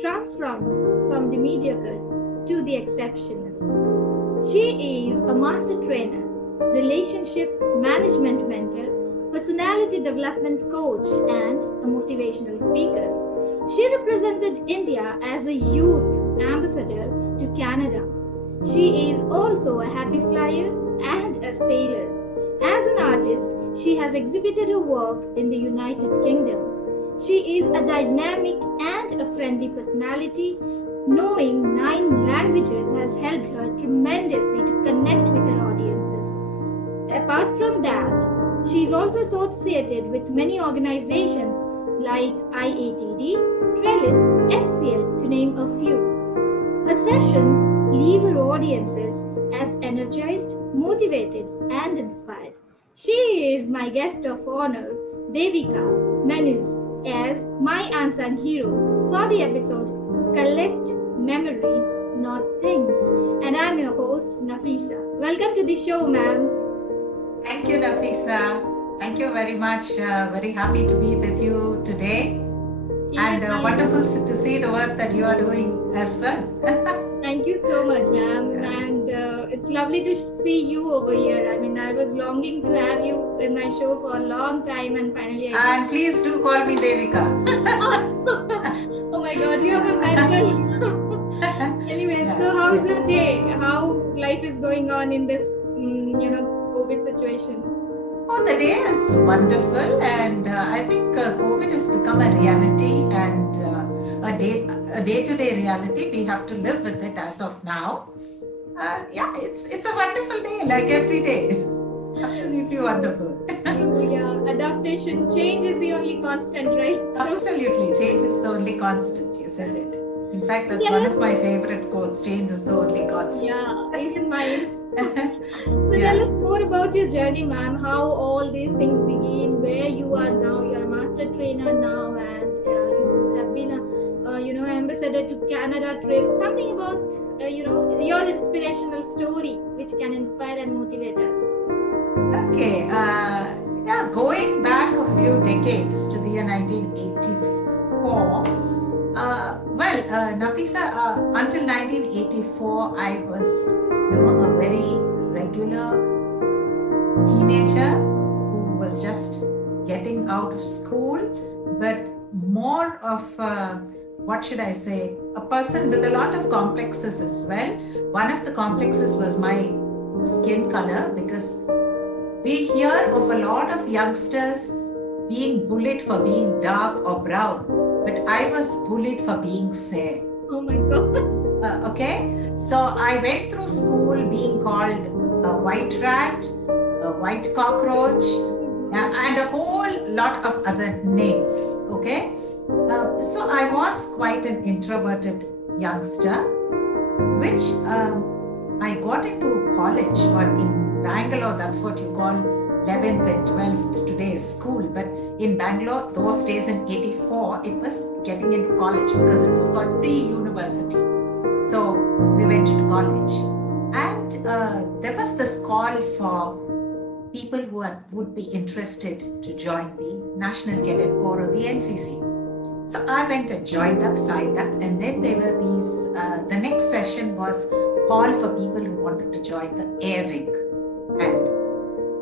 transform from the mediocre to the exceptional. She is a master trainer, relationship management mentor, personality development coach, and a motivational speaker. She represented India as a youth ambassador to Canada. She is also a happy flyer and a sailor. As an artist, she has exhibited her work in the United Kingdom. She is a dynamic and a friendly personality. Knowing 9 languages has helped her tremendously to connect with her audiences. Apart from that, she is also associated with many organizations like IATD, Trellis, HCL, to name a few. Her sessions leave her audiences as energized, motivated, and inspired. She is my guest of honor, Devika Menezes, as my unsung hero for the episode Collect Memories, Not Things. And I'm your host, Nafisa. Welcome to the show, ma'am. Thank you, Nafisa. Thank you very much. Very happy to be with you today. Yes, And wonderful to see the work that you are doing as well. Thank you so much, ma'am. And it's lovely to see you over here. I mean, I was longing to have you in my show for a long time, and finally I And please do call me Devika. Oh my God, you have a mental. Anyway, Yeah, so how's yes. your day? How life is going on in this, COVID situation? Oh, the day is wonderful, and I think COVID has become a reality and a day-to-day reality. We have to live with it as of now. Yeah, it's a wonderful day, like every day. Absolutely wonderful. Yeah, adaptation, change is the only constant, right? Absolutely, change is the only constant. You said it. In fact, that's Yeah, one of my favorite quotes. Change is the only constant. Yeah, even mine. So Yeah. tell us more about your journey, ma'am. How all these things begin, where you are now. You're a master trainer now, and you have been ambassador to Canada trip. Something about your inspirational story, which can inspire and motivate us. Okay. Yeah, going back a few decades to the year 1984. Nafisa, until 1984, I was, a very regular teenager who was just getting out of school, but more of, what should I say, a person with a lot of complexes as well. One of the complexes was my skin color, because we hear of a lot of youngsters being bullied for being dark or brown, but I was bullied for being fair. Oh my God. Okay, so I went through school being called a white rat, a white cockroach, and a whole lot of other names. Okay, so I was quite an introverted youngster, which I got into college, or in Bangalore, that's what you call 11th and 12th today's school. But in Bangalore, those days in 84, it was getting into college, because it was called pre-university. So we went to college, and there was this call for people who would be interested to join the National Cadet Corps or the NCC. So I went and joined up, signed up, and then there were these, the next session was call for people who wanted to join the Air Wing. And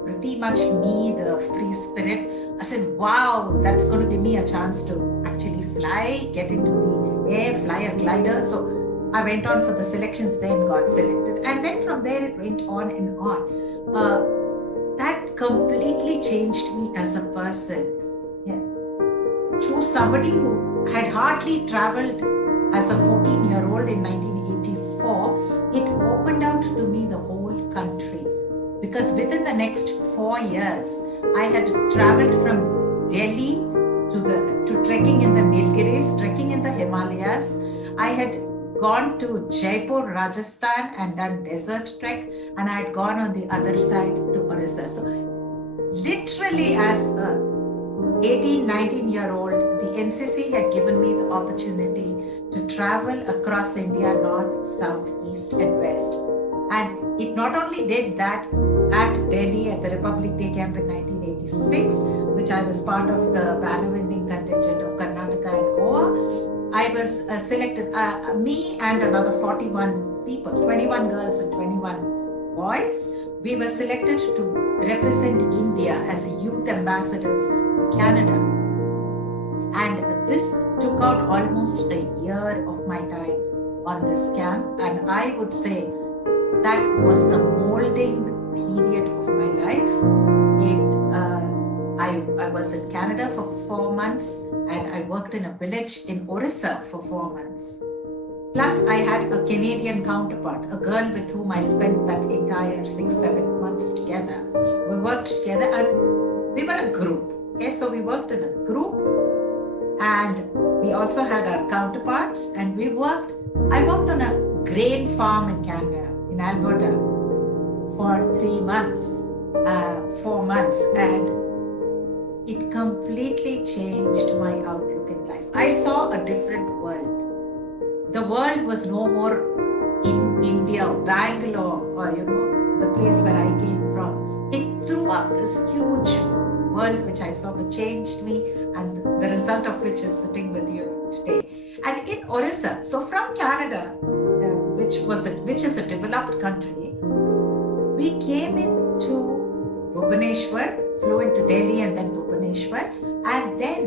pretty much me, the free spirit, I said, wow, that's going to give me a chance to actually fly, get into the air, fly a glider. So I went on for the selections there and got selected. And then from there, it went on and on. That completely changed me as a person. Yeah. To somebody who had hardly traveled as a 14-year-old in 1984, it opened out to me the whole country. Because within the next 4 years, I had traveled from Delhi to trekking in the Nilgiris, trekking in the Himalayas. I had gone to Jaipur, Rajasthan, and done desert trek, and I had gone on the other side to Orissa. So literally as a 18, 19-year-old, the NCC had given me the opportunity to travel across India, north, south, east, and west. And it not only did that at Delhi at the Republic Day Camp in 1986, which I was part of the banner winning contingent of Karnataka and Goa, I I was selected, me and another 41 people, 21 girls and 21 boys. We were selected to represent India as youth ambassadors in Canada. And this took out almost a year of my time on this camp. And I would say that was the molding period of my life. I was in Canada for 4 months, and I worked in a village in Orissa for 4 months. Plus, I had a Canadian counterpart, a girl with whom I spent that entire 6-7 months together. We worked together, and we were a group. Okay, so we worked in a group, and we also had our counterparts, and I worked on a grain farm in Canada, in Alberta, for 3 months, 4 months, and it completely changed my outlook in life. I saw a different world. The world was no more in India or Bangalore or, the place where I came from. It threw up this huge world which I saw, which changed me, and the result of which is sitting with you today. And in Orissa, so from Canada, which is a developed country, we came into Bhubaneswar, flew into Delhi and then Bhubaneswar, and then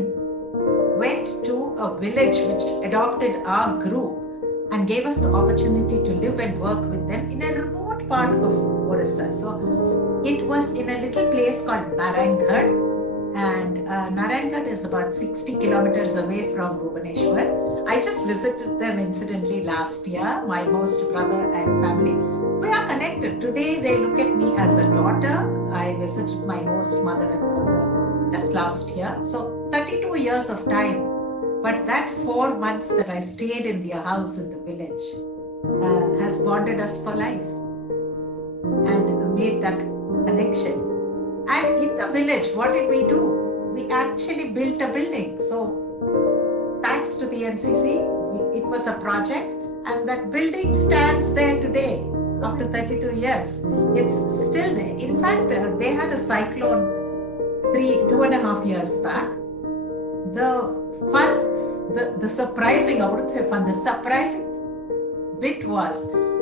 went to a village which adopted our group and gave us the opportunity to live and work with them in a remote part of Orissa. So it was in a little place called Narayangarh, and Narayangarh is about 60 kilometers away from Bhubaneswar. I just visited them incidentally last year, my host brother and family. We are connected. Today they look at me as a daughter. I visited my host mother and brother just last year. So 32 years of time. But that 4 months that I stayed in their house in the village has bonded us for life and made that connection. And in the village, what did we do? We actually built a building. So thanks to the NCC, it was a project, and that building stands there today after 32 years. It's still there. In fact, they had a cyclone 2.5 years back. The surprising, I wouldn't say fun, the surprising bit was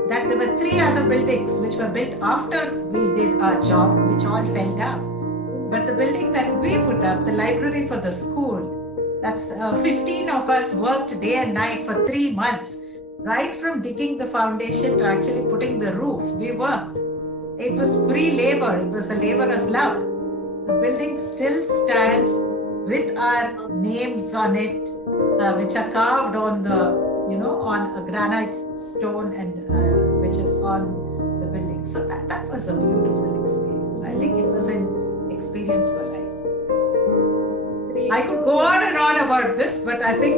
that there were 3 other buildings which were built after we did our job, which all fell down. But the building that we put up, the library for the school, that's 15 of us worked day and night for 3 months, right from digging the foundation to actually putting the roof. We worked. It was free labor. It was a labor of love. The building still stands with our names on it, which are carved on on a granite stone, and which is on the building. So that was a beautiful experience. I think it was an experience for life. Great. I could go on and on about this, but I think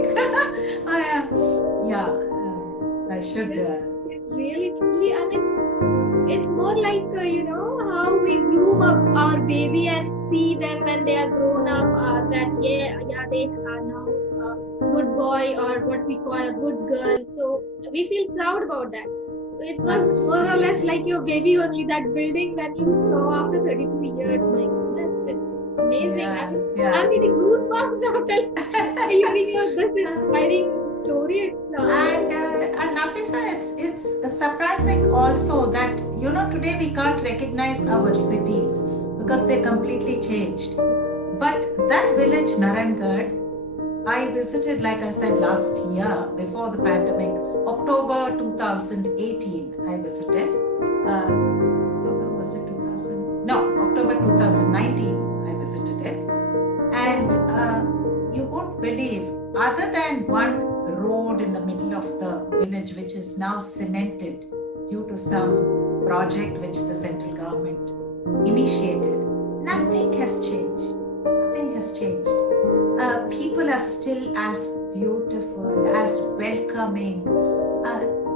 I should. It's really, truly, I mean, it's more like, how we groom up our baby and see them when they are grown up, that they are now a good boy, or what we call a good girl. So we feel proud about that. So it was more or less like your baby only, that building that you saw after 32 years. My goodness, it's amazing. I'm getting goosebumps after hearing this inspiring story. And Nafisa, it's surprising also that today we can't recognize our cities because they completely changed. But that village, Narayangarh, I visited, like I said, last year before the pandemic, October 2018. I visited. October 2019. I visited it, and you won't believe, other than one road in the middle of the village, which is now cemented due to some project which the central government initiated, nothing has changed. Nothing has changed. People are still as beautiful, as welcoming.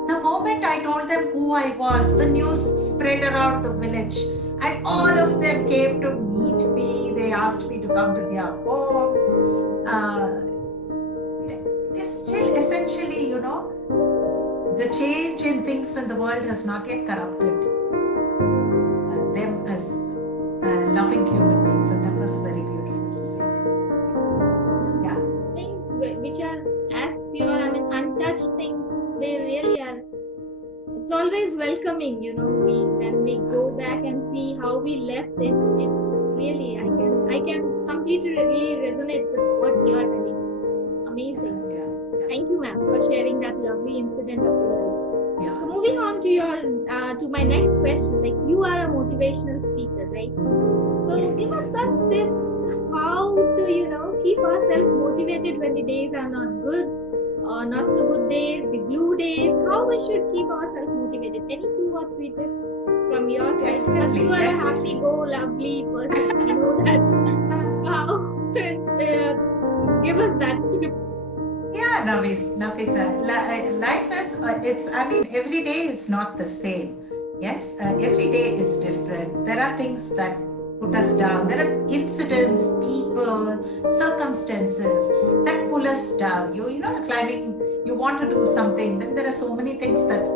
The moment I told them who I was, the news spread around the village, and all of them came to meet me. They asked me to come to their homes. Still essentially, the change in things in the world has not yet corrupted them as loving human beings, and that was very beautiful to see. Yeah. Things which are as pure, I mean, such things, they really are. It's always welcoming, when we go back and see how we left it. It really, I can completely resonate with what you are telling. Amazing. Yeah. Thank you, ma'am, for sharing that lovely incident of yours. Yeah. So moving on to to my next question, like you are a motivational speaker, right? So Yes. give us some tips how to keep ourselves motivated when the days are not good or not so good days, the blue days. How we should keep ourselves motivated? Any 2 or 3 tips from your side? Because you are a happy-go-lucky person. I know that. How? Give us that tip. Yeah, Nafisa, life is, every day is not the same. Yes, every day is different. There are things that put us down. There are incidents, people, circumstances that pull us down. Climbing, you want to do something, then there are so many things that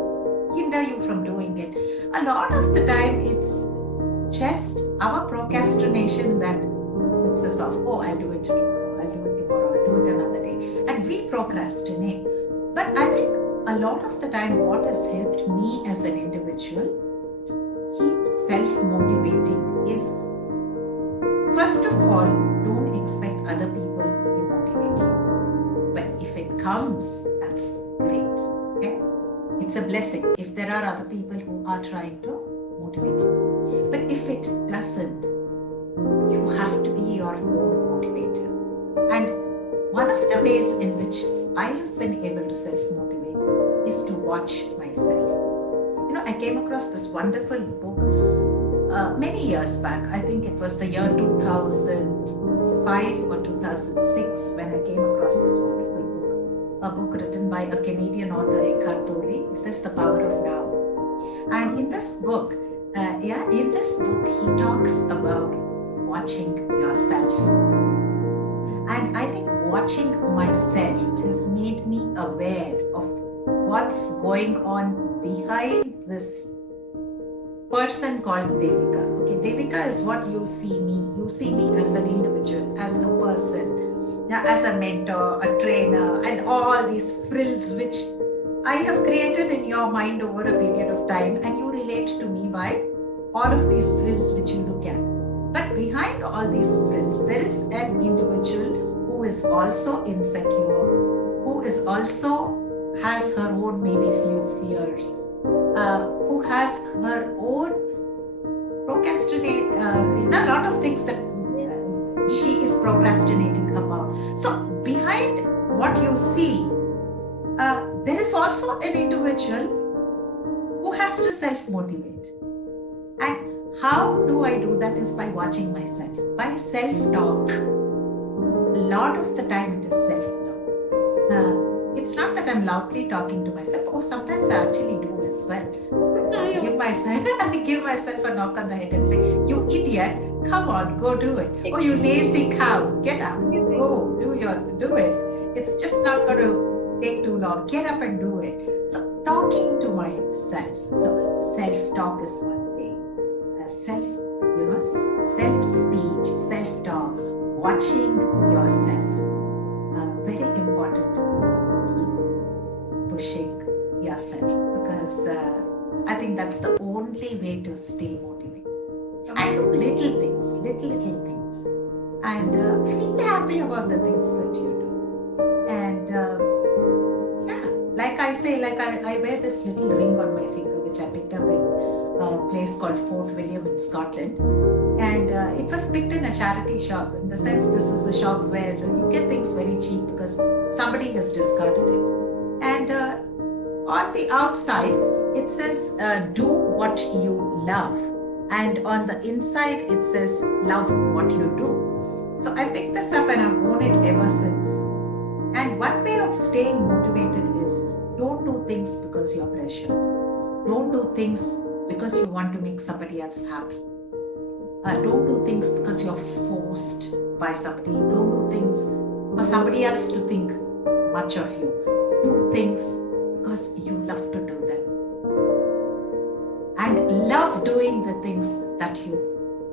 hinder you from doing it. A lot of the time, it's just our procrastination that puts us off. Oh, I'll do it tomorrow, I'll do it another day. And we procrastinate. But I think a lot of the time, what has helped me as an individual keep self-motivating is, first of all, don't expect other people to motivate you. But if it comes, that's great. Okay? It's a blessing if there are other people who are trying to motivate you. But if it doesn't, you have to be your own motivator. And one of the ways in which I have been able to self-motivate is to watch myself. I came across this wonderful book many years back. I think it was the year 2005 or 2006 when I came across this wonderful book. A book written by a Canadian author, Eckhart Tolle. It says The Power of Now. And in this book, he talks about watching yourself. And I think watching myself has made me aware of what's going on behind this person called Devika. Okay, Devika is what you see me. You see me as an individual, as a person, as a mentor, a trainer, and all these frills which I have created in your mind over a period of time, and you relate to me by all of these frills which you look at. But behind all these frills, there is an individual who is also insecure, who is also has her own maybe few fears, who has her own procrastinate, a lot of things that she is procrastinating about. So behind what you see, there is also an individual who has to self-motivate. And how do I do that is by watching myself, by self-talk. A lot of the time it is self-talk. It's not that I'm loudly talking to myself, or sometimes I actually do as well. Give myself a knock on the head and say, you idiot, come on, go do it. Oh, you lazy cow, get up, go, do it. It's just not going to take too long. Get up and do it. So talking to myself. So self-talk is one thing. Self-speech, self-talk, watching yourself. Very important. Pushing yourself, because I think that's the only way to stay motivated. And do little things, and feel happy about the things that you do. And like I say, I wear this little ring on my finger which I picked up in a place called Fort William in Scotland, and it was picked in a charity shop. In the sense, this is a shop where you get things very cheap because somebody has discarded it. And on the outside, it says, do what you love. And on the inside, it says, love what you do. So I picked this up and I've worn it ever since. And one way of staying motivated is, don't do things because you're pressured. Don't do things because you want to make somebody else happy. Don't do things because you're forced by somebody. Don't do things for somebody else to think much of you. Do things because you love to do them. And love doing the things that you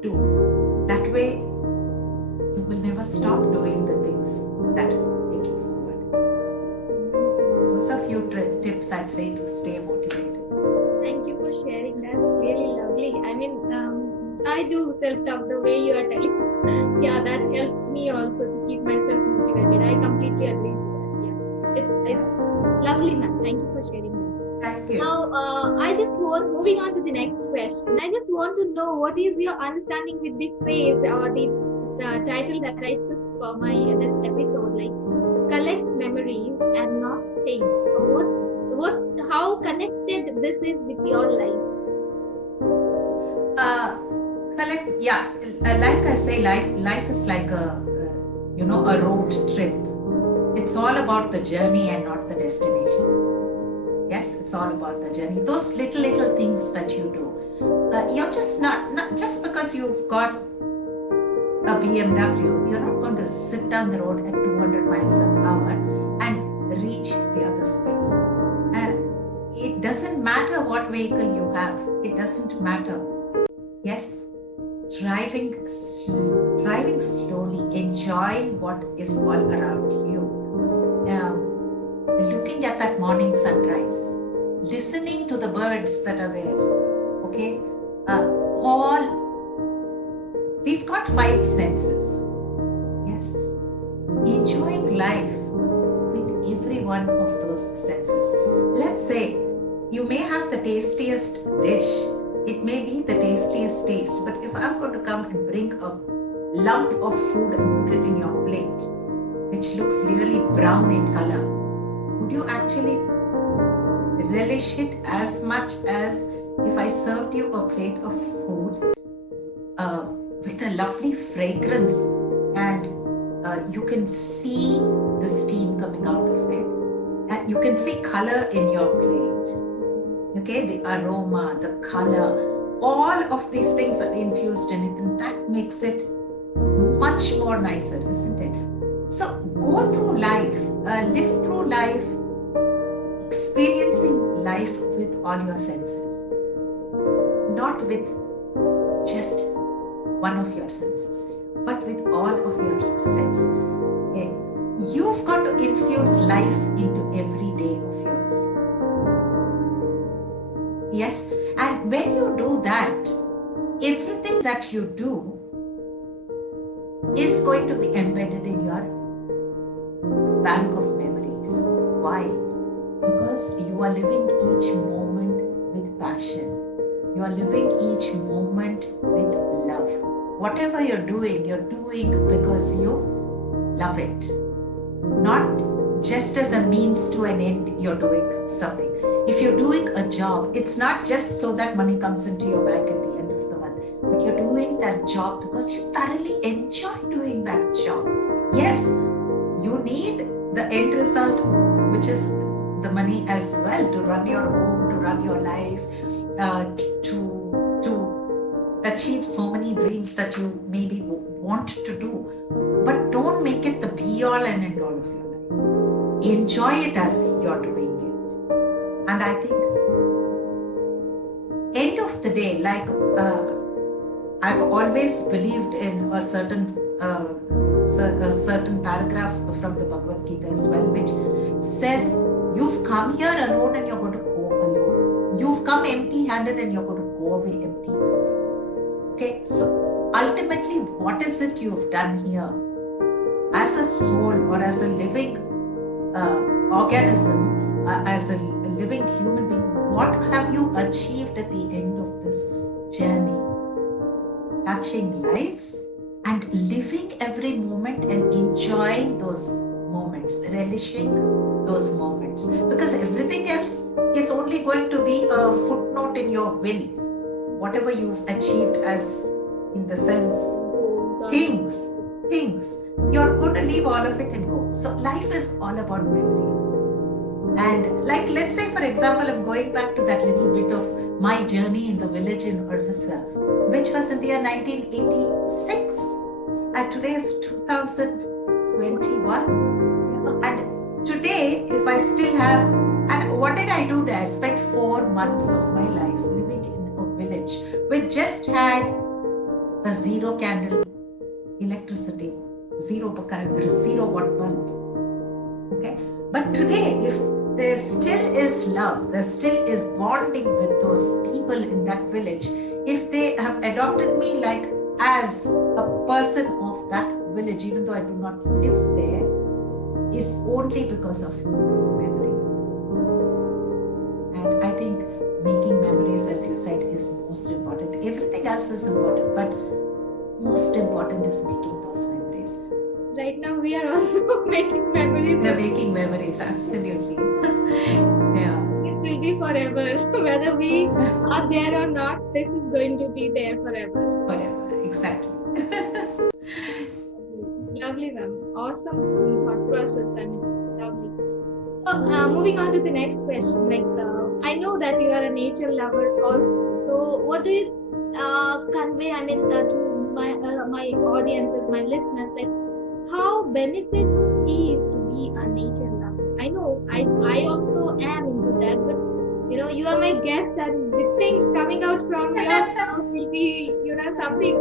do. That way, you will never stop doing the things that take you forward. Those are few tips I'd say to stay motivated. Thank you for sharing. That's really lovely. I mean, I do self-talk the way you are telling. Yeah, that helps me also to keep myself motivated. I completely agree with that. Yeah, it's lovely, ma'am. Thank you for sharing that. Thank you. Now, moving on to the next question. I just want to know what is your understanding with the phrase or the title that I took for my this episode, like collect memories and not things. How connected this is with your life? Like I say, life is like a road trip. It's all about the journey and not the destination. Yes, it's all about the journey. Those little things that you do. You're just not just because you've got a BMW, you're not going to sit down the road at 200 miles an hour and reach the other space. It doesn't matter what vehicle you have. It doesn't matter. Yes, driving slowly, enjoying what is all around you. Looking at that morning sunrise, listening to the birds that are there. Okay, we've got 5 senses. Yes, enjoying life with every one of those senses. Let's say you may have the tastiest dish. It may be the tastiest taste, but if I'm going to come and bring a lump of food and put it in your plate, which looks really brown in color, would you actually relish it as much as if I served you a plate of food with a lovely fragrance and you can see the steam coming out of it and you can see color in your plate? Okay, the aroma, the color, all of these things are infused in it, and that makes it much more nicer, isn't it? So go through life, live through life, experiencing life with all your senses, not with just one of your senses, but with all of your senses. Okay? You've got to infuse life into every day of yours. Yes, and when you do that, everything that you do is going to be embedded in your bank of memories. Why? Because you are living each moment with passion. You are living each moment with love. Whatever you're doing because you love it. Not just as a means to an end, you're doing something. If you're doing a job, it's not just so that money comes into your bank at the end of the month, but you're doing that job because you thoroughly enjoy doing that job. Yes, you need the end result, which is the money as well, to run your home, to run your life, to achieve so many dreams that you maybe want to do. But don't make it the be all and end all of your life. Enjoy it as you're doing it. And I think end of the day, like I've always believed in a certain paragraph from the Bhagavad Gita as well, which says, you've come here alone and you're going to go alone. You've come empty-handed and you're going to go away empty-handed. Okay, so ultimately, what is it you've done here? As a soul or as a living organism, as a living human being, what have you achieved at the end of this journey? Touching lives and living every moment and enjoying those moments, relishing those moments, because everything else is only going to be a footnote in your will. Whatever you've achieved as, in the sense, things, you're going to leave all of it and go. So life is all about memories. And like, let's say, for example, I'm going back to that little bit of my journey in the village in Odisha, which was in the year 1986. And today is 2021. And today, if I still have, and what did I do there? I spent 4 months of my life living in a village which just had a 0 candle electricity, 0 current, 0 watt bulb. Okay, but today, if there still is love, there still is bonding with those people in that village. If they have adopted me like as a person of that village, even though I do not live there, is only because of memories. And I think making memories, as you said, is most important. Everything else is important, but most important is making those memories. Right now we are also making memories. We are making memories, absolutely. Yeah. This will be forever. Whether we are there or not, this is going to be there forever. Forever, exactly. Lovely, ma'am. Awesome thought process. I mean, lovely. So, moving on to the next question. I know that you are a nature lover also. So, what do you convey? I mean, to my audiences, my listeners, like how benefit is to be a nature lover. I know I also am into that, but you are my guest, and the things coming out from your mouth will be something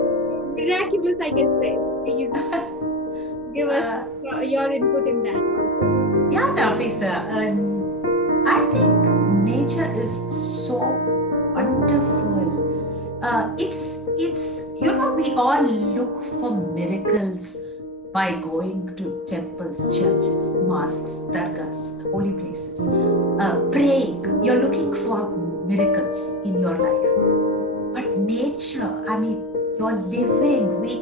miraculous, I can say. Please give us your input in that also. Yeah, Nafisa, I think nature is so wonderful. It's we all look for miracles by going to temples, churches, mosques, dargahs, holy places, praying. You're looking for miracles in your life. But nature, I mean, we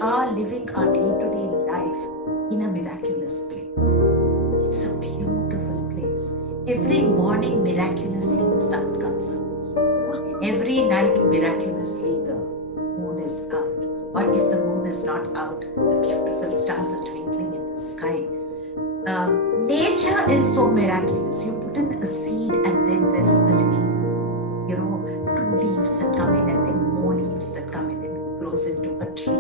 are living our day-to-day life in a miraculous place. It's a beautiful place. Every morning, miraculously, the sun comes out. Every night, miraculously, the moon is out. Or if the moon is not out, the beautiful stars are twinkling in the sky. Nature is so miraculous. You put in a seed and then there's a little, 2 leaves that come in and then more leaves that come in and it grows into a tree.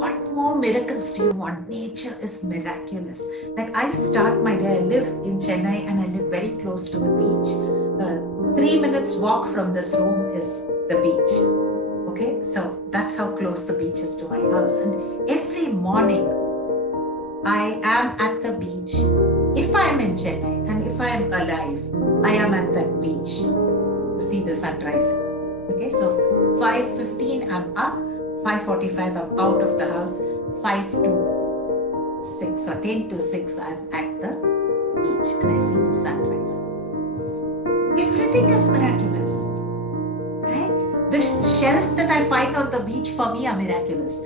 What more miracles do you want? Nature is miraculous. Like I start my day, I live in Chennai and I live very close to the beach. 3 minutes walk from this room is the beach. Okay, so that's how close the beach is to my house. And every morning I am at the beach. If I am in Chennai and if I am alive, I am at that beach to see the sun rising. Okay, so 5:15 I'm up, 5:45 I'm out of the house, 5 to 6 or 10 to 6 I'm at the beach and I see the sun rising. Everything is miraculous, right? The shells that I find on the beach for me are miraculous.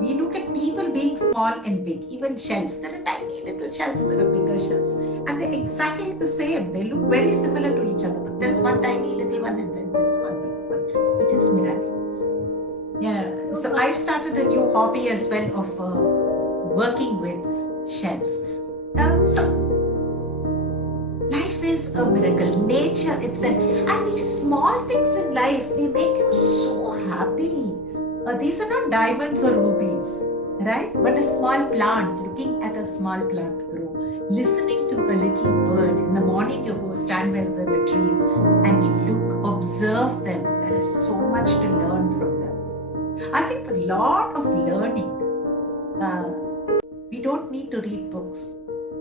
We look at people being small and big, even shells. There are tiny little shells, there are bigger shells. And they're exactly the same. They look very similar to each other. But there's one tiny little one and then there's one big one, which is miraculous. Yeah, so I've started a new hobby as well of working with shells. Life is a miracle. Nature itself. And these small things in life, they make you so happy. These are not diamonds or rubies, right? But a small plant, looking at a small plant grow, listening to a little bird. In the morning, you go stand where there are trees and you look, observe them. There is so much to learn from them. I think a lot of learning, we don't need to read books.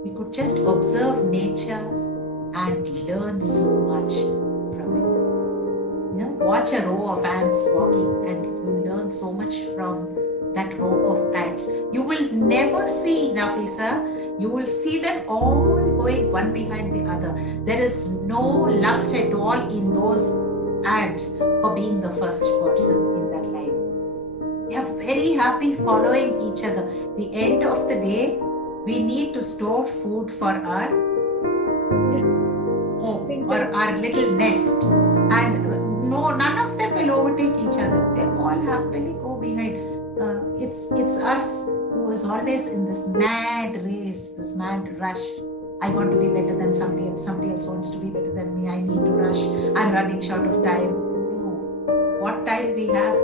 We could just observe nature and learn so much from it. Watch a row of ants walking and you learn so much from that row of ants. You will never see, Nafisa, you will see them all going one behind the other. There is no lust at all in those ants for being the first person in that line. They are very happy following each other. The end of the day, we need to store food for our home or our little nest. And no, none of them will overtake each other. They all happily go behind. It's us who is always in this mad race, this mad rush. I want to be better than somebody else wants to be better than me, I need to rush, I'm running short of time. No, what time we have.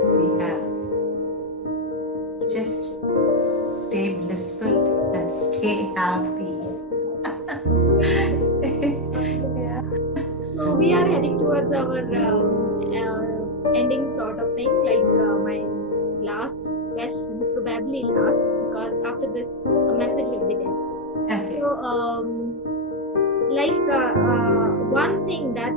Just stay blissful and stay happy. Yeah. So we are heading towards our ending sort of thing, my last question, probably last, because after this a message will be there. Okay. So one thing that,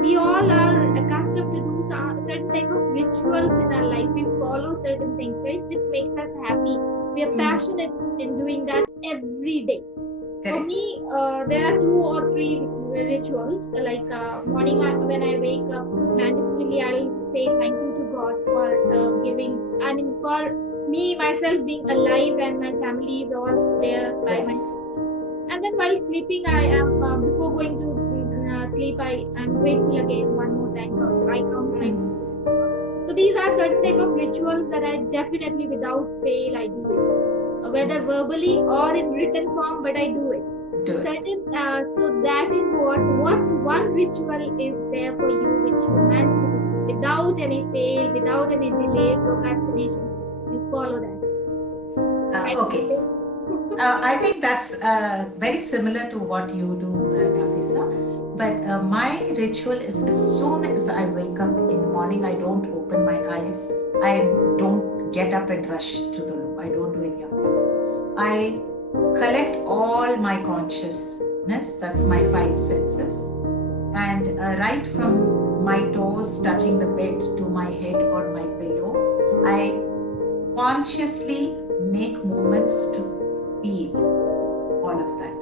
we all are accustomed to do certain type of rituals in our life. We follow certain things, right, which makes us happy. We are passionate in doing that every day. For me, there are 2 or 3 rituals. Morning when I wake up, mandatorily I'll say thank you to God for giving. I mean, for me myself being alive and my family is all there by my. And then while sleeping, I am before going to sleep, I am grateful again one more time. I count my. So these are certain type of rituals that I definitely, without fail, I do it, whether verbally or in written form, but I do it. So that is what one ritual is there for you, which you manage to do without any fail, without any delay, procrastination. You follow that. Okay. I think that's very similar to what you do, Nafisa. But my ritual is, as soon as I wake up in the morning, I don't open my eyes. I don't get up and rush to the room. I don't do any of that. I collect all my consciousness, that's my 5 senses, and right from my toes touching the bed to my head on my pillow, I consciously make movements to feel all of that.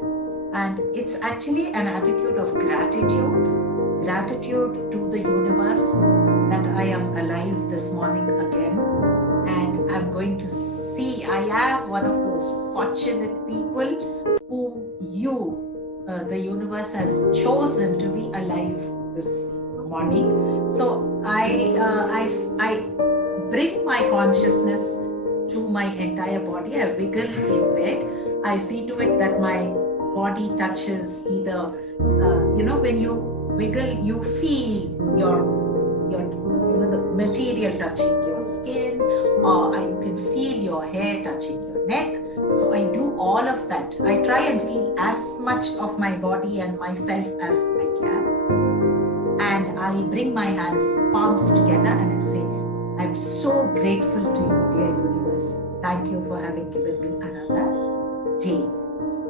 And it's actually an attitude of gratitude to the universe that I am alive this morning again. And I'm going to see, I am one of those fortunate people whom the universe has chosen to be alive this morning. So I bring my consciousness to my entire body. I wiggle in bed. I see to it that my body touches either, when you wiggle, you feel the material touching your skin, or you can feel your hair touching your neck. So I do all of that. I try and feel as much of my body and myself as I can. And I bring my hands, palms together, and I say, I'm so grateful to you, dear universe. Thank you for having given me another day.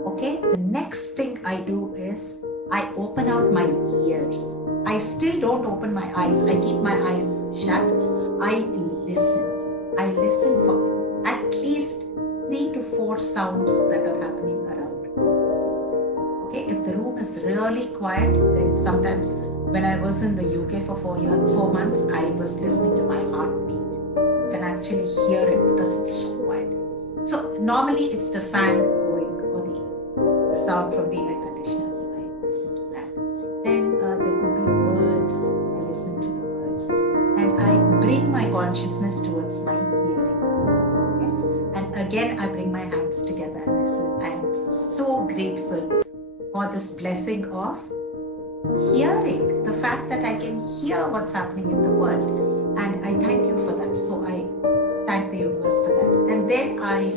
Okay, the next thing I do is I open out my ears. I still don't open my eyes. I keep my eyes shut. I listen. I listen for at least 3 to 4 sounds that are happening around. Okay, if the room is really quiet, then sometimes when I was in the UK for 4 months, I was listening to my heartbeat. You can actually hear it because it's so quiet. So normally it's the fan going or the sound from the air conditioner. So I listen to that. Then there could be birds. I listen to the birds. And I bring my consciousness towards my hearing. Okay? And again, I bring my hands together and I say, I am so grateful for this blessing of hearing, the fact that I can hear what's happening in the world. And I thank you for that. So I thank the universe for that. And then I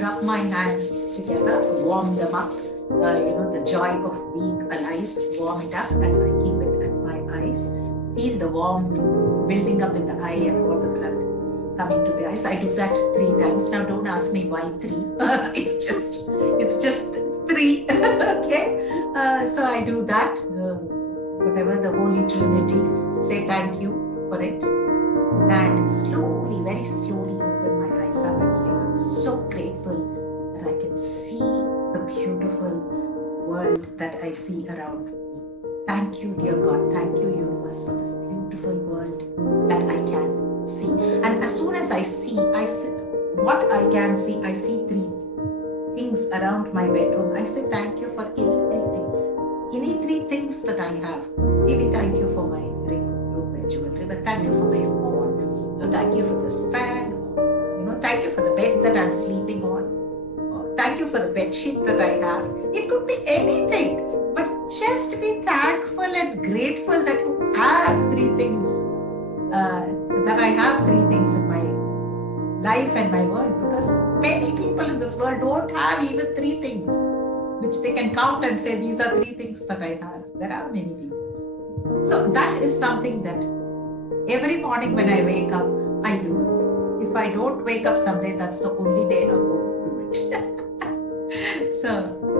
rub my hands together, warm them up. The joy of being alive, warm it up, and I keep it at my eyes. Feel the warmth building up in the eye and all the blood coming to the eyes. I do that 3 times. Now don't ask me why 3. It's just 3. Okay. So I do that. Whatever the Holy Trinity, say thank you for it, and slowly, very slowly open my eyes up and say, I'm so grateful that I can see the beautiful world that I see around me. Thank you, dear God. Thank you, universe, for this beautiful world that I can see. And as soon as I see what I can see, I see 3 things around my bedroom. I say thank you for any 3 things. Any 3 things that I have. Maybe thank you for my ring, my jewelry, but thank you for my phone. So thank you for this fan. Thank you for the bed that I'm sleeping on. Thank you for the bed sheet that I have. It could be anything, but just be thankful and grateful that you have 3 things, that I have 3 things in my life and my world, because many people in this world don't have even 3 things, which they can count and say, these are 3 things that I have. There are many people. So that is something that every morning when I wake up, I do it. If I don't wake up someday, that's the only day I won't do it. So,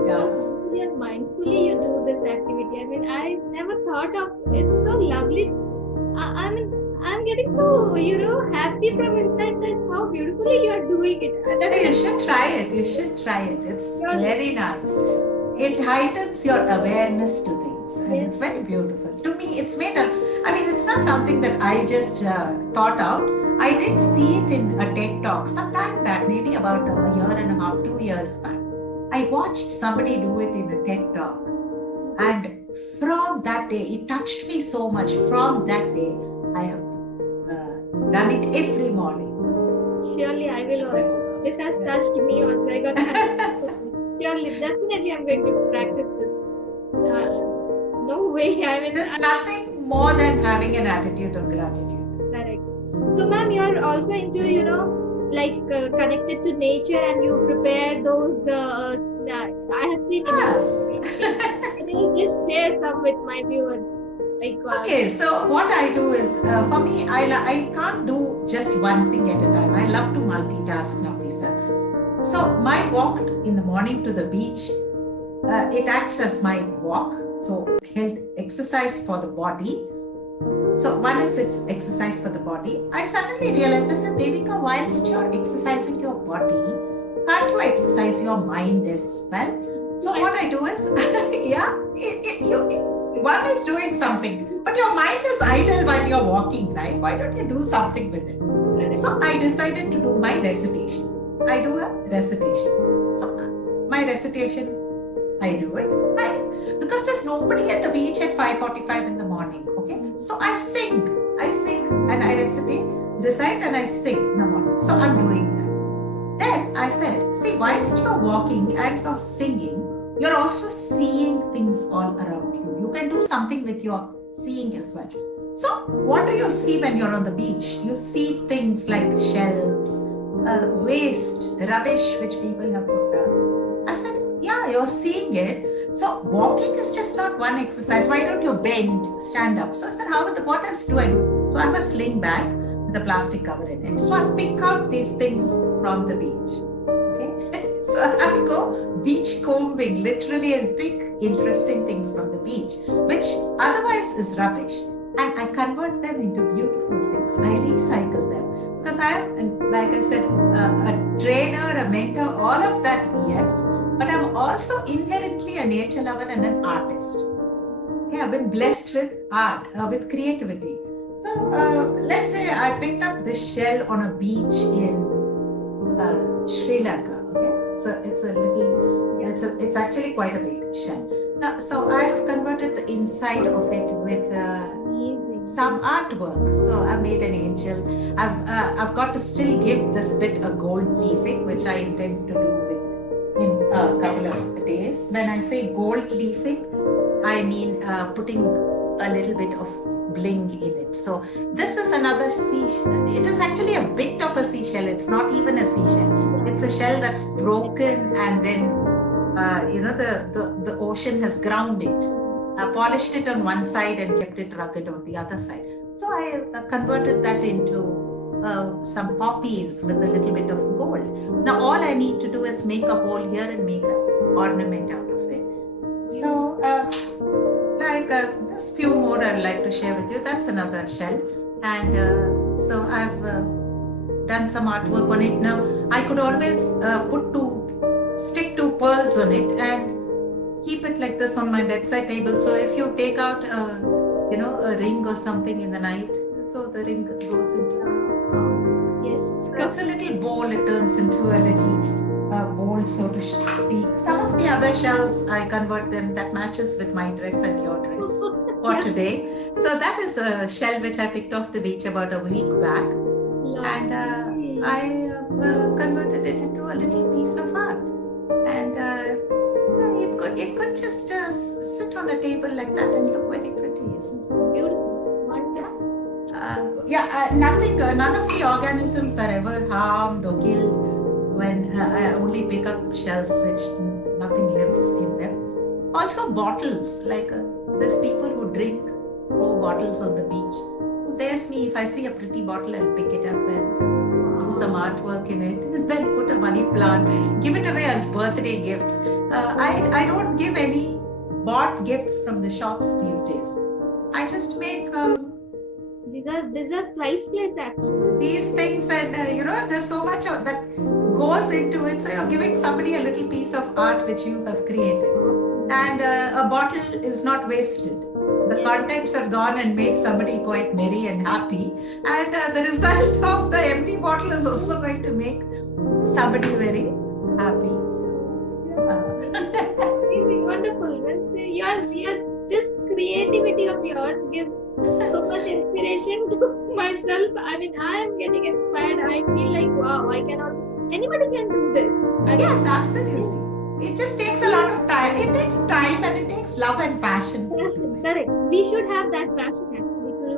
yeah. We are mindfully you do this activity. I mean, I never thought of it's so lovely. I'm getting so, happy from inside that how beautifully you are doing it. You should try it. You should try it. It's very nice. It heightens your awareness to things, and it's very beautiful. To me, it's made a. I mean, it's not something that I just thought out. I did see it in a TED talk some time back, maybe about a year and a half, 2 years back. I watched somebody do it in a TED talk, and from that day, it touched me so much. From that day, I have done it every morning. Surely, I will also. This has touched me also. I got surely, definitely, I'm going to practice this. No way. I mean, there's nothing more than having an attitude of gratitude. Correct. So, ma'am, you're also into, connected to nature, and you prepare those. I have seen. Can you just share some with my viewers? Okay, so what I do is, for me, I can't do just one thing at a time. I love to multitask, Nafisa. So my walk in the morning to the beach, it acts as my walk. So health exercise for the body. So one is it's exercise for the body. I suddenly realized, I said, Devika, whilst you're exercising your body, can't you exercise your mind as well? So what I do is, one is doing something, but your mind is idle while you're walking, right? Why don't you do something with it? So I decided to do my recitation. I do a recitation. So my recitation, I do it. Because there's nobody at the beach at 5:45 in the morning, okay? So I sing and I recite and I sing in the morning. So I'm doing that. Then I said, see, whilst you're walking and you're singing, you're also seeing things all around you. You can do something with your seeing as well. So what do you see when you're on the beach? You see things like shells, waste, rubbish which people have put down. I said, yeah, you're seeing it. So walking is just not one exercise. Why don't you bend, stand up? So I said, what else do I do? So I have a sling bag with a plastic cover in it. So I pick out these things from the beach. Okay. So I go beach combing literally and pick interesting things from the beach, which otherwise is rubbish. And I convert them into beautiful things. I recycle them. Because I am, like I said, a trainer, a mentor, all of that, yes. But I'm also inherently a nature lover and an artist. Okay, I've been blessed with art, with creativity. So let's say I picked up this shell on a beach in Sri Lanka. Okay, so it's actually quite a big shell. Now, so I have converted the inside of it with some artwork. So I made an angel. I've got to still give this bit a gold leafing, which I intend to do in a couple of days. When I say gold leafing, I mean putting a little bit of bling in it. So this is another seashell. It is actually a bit of a seashell. It's not even a seashell. It's a shell that's broken, and then the ocean has ground it, polished it on one side and kept it rugged on the other side. So I converted that into some poppies with a little bit of gold. Now all I need to do is make a hole here and make an ornament out of it. So there's few more I'd like to share with you. That's another shell, and so I've done some artwork on it. Now I could always stick two pearls on it and keep it like this on my bedside table. So if you take out a ring or something in the night, so the ring goes into it's a little bowl. It turns into a little bowl, so to speak. Some of the other shells, I convert them that matches with my dress and your dress for today. So that is a shell which I picked off the beach about a week back. And I converted it into a little piece of art. And it could just sit on a table like that and look very pretty, isn't it? Beautiful. None of the organisms are ever harmed or killed when I only pick up shells which nothing lives in them. Also bottles, like there's people who throw bottles on the beach. So there's me, if I see a pretty bottle, I'll pick it up and do some artwork in it, and then put a money plant, give it away as birthday gifts. I don't give any bought gifts from the shops these days. I just make These are priceless actually. these things, and there's so much that goes into it. So you're giving somebody a little piece of art which you have created, and a bottle is not wasted. The contents have gone and made somebody quite merry and happy, and the result of the empty bottle is also going to make somebody very happy. Amazing, wonderful. This creativity of yours gives so much inspiration to myself. I mean, I am getting inspired. I feel like, wow, anybody can do this. Yes, absolutely. It just takes a lot of time. It takes time and it takes love and passion. Passion, correct. We should have that passion actually.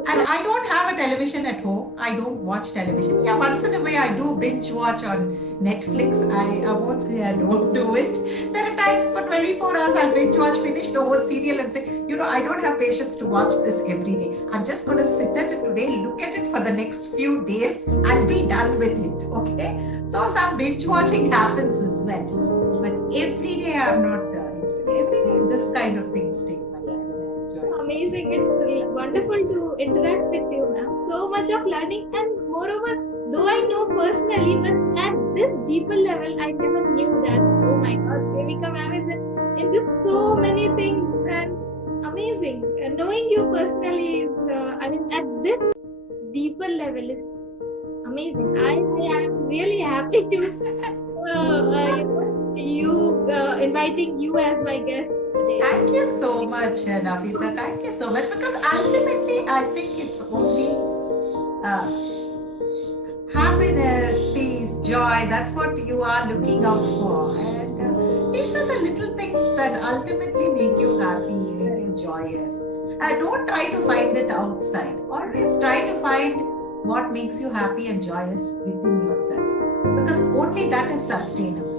And I don't have a television at home. I don't watch television. Yeah, once in a way I do binge watch on Netflix. I won't say I don't do it. There are times for 24 hours I'll binge watch, finish the whole serial and say, I don't have patience to watch this every day. I'm just going to sit at it today, look at it for the next few days and be done with it. Okay? So some binge watching happens as well. But every day I'm not into it. Every day this kind of things take my life and I enjoy it. Amazing. It's wonderful to interact with you, ma'am. So much of learning, and moreover, though I know personally, but at this deeper level, I never knew that. Oh my God, Devika ma'am is into so many things, and amazing. And knowing you personally is, at this deeper level is amazing. I am really happy to inviting you as my guest today. Thank you so much, Nafisa. Thank you so much. Because ultimately, I think it's only happiness, peace, joy. That's what you are looking out for. And these are the little things that ultimately make you happy, make you joyous. Don't try to find it outside. Always try to find what makes you happy and joyous within yourself. Because only that is sustainable.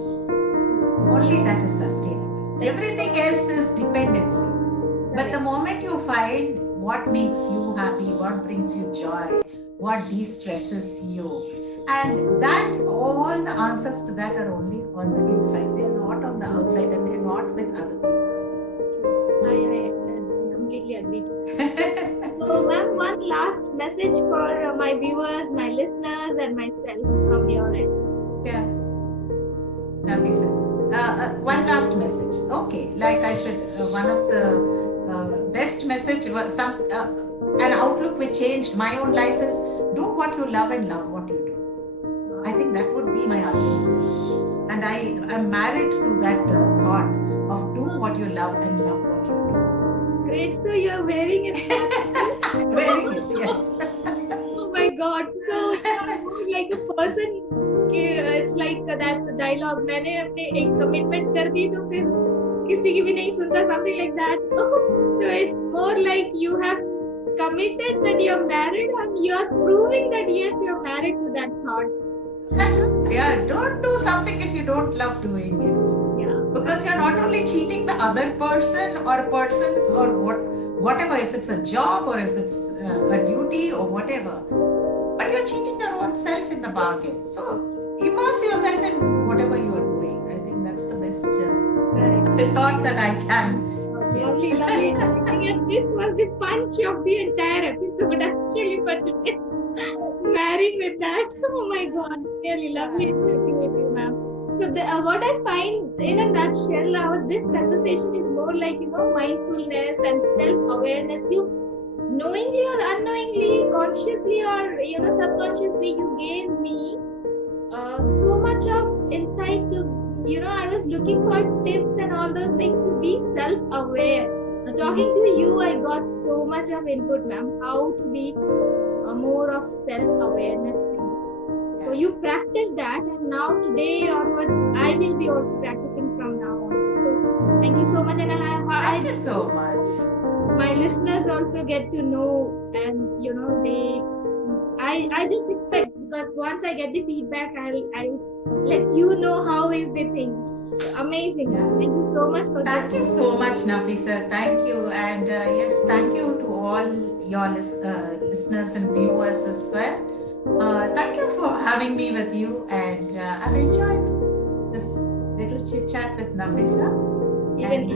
Only that is sustainable. Everything else is dependency. But the moment you find what makes you happy, what brings you joy, what de-stresses you, and that all the answers to that are only on the inside. They are not on the outside, and they are not with other people. I completely agree. So, ma'am, one last message for my viewers, my listeners, and myself from your end. Yeah. Nafisa. One last message. Okay, like I said, one of the best message was an outlook which changed my own life is do what you love and love what you do. I think that would be my ultimate message. And I am married to that thought of do what you love and love what you do. Great. So you're wearing it. Wearing it, yes. Oh my God. So like a person, it's like that dialogue. मैंने अपने एक commitment कर दी तो फिर किसी की भी नहीं सुनता, something like that. So it's more like you have committed that you're married and you're proving that yes, you're married to that thought. Yeah, don't do something if you don't love doing it. Yeah. Because you're not only cheating the other person or persons or whatever, if it's a job or if it's a duty or whatever, but you're cheating your own self in the bargain. So immerse yourself in whatever you are doing. I think that's the best thought that I can. Lovely, lovely. And this was the punch of the entire episode actually for today. Marrying with that. Oh my God. Really lovely interacting with you, ma'am. So what I find in a nutshell, this conversation is more like, mindfulness and self-awareness. You knowingly or unknowingly, consciously or, subconsciously, you gave me so much of insight to, I was looking for tips and all those things to be self-aware. Talking to you, I got so much of input, ma'am, how to be more of self-awareness thing. So you practice that, and now today onwards, I will be also practicing from now on. So thank you so much, and thank you so much. My listeners also get to know, and I just expect, because once I get the feedback, I'll let you know how is the thing. Amazing. Yeah. Thank you so much for Thank you so much, Nafisa. Thank you. And yes, thank you to all your listeners and viewers as well. Thank you for having me with you, and I've enjoyed this little chit chat with Nafisa. And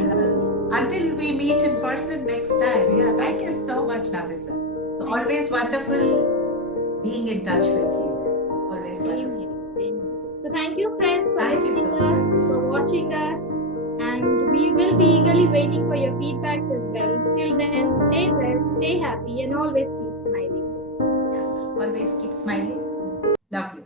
until we meet in person next time, yeah, thank you so much, Nafisa. So always wonderful being in touch with you. Always wonderful. So thank you, friends, for Thank you listening so us, much. for watching us, and we will be eagerly waiting for your feedbacks as well. Till then, stay blessed, stay happy, and always keep smiling. Always keep smiling. Love you.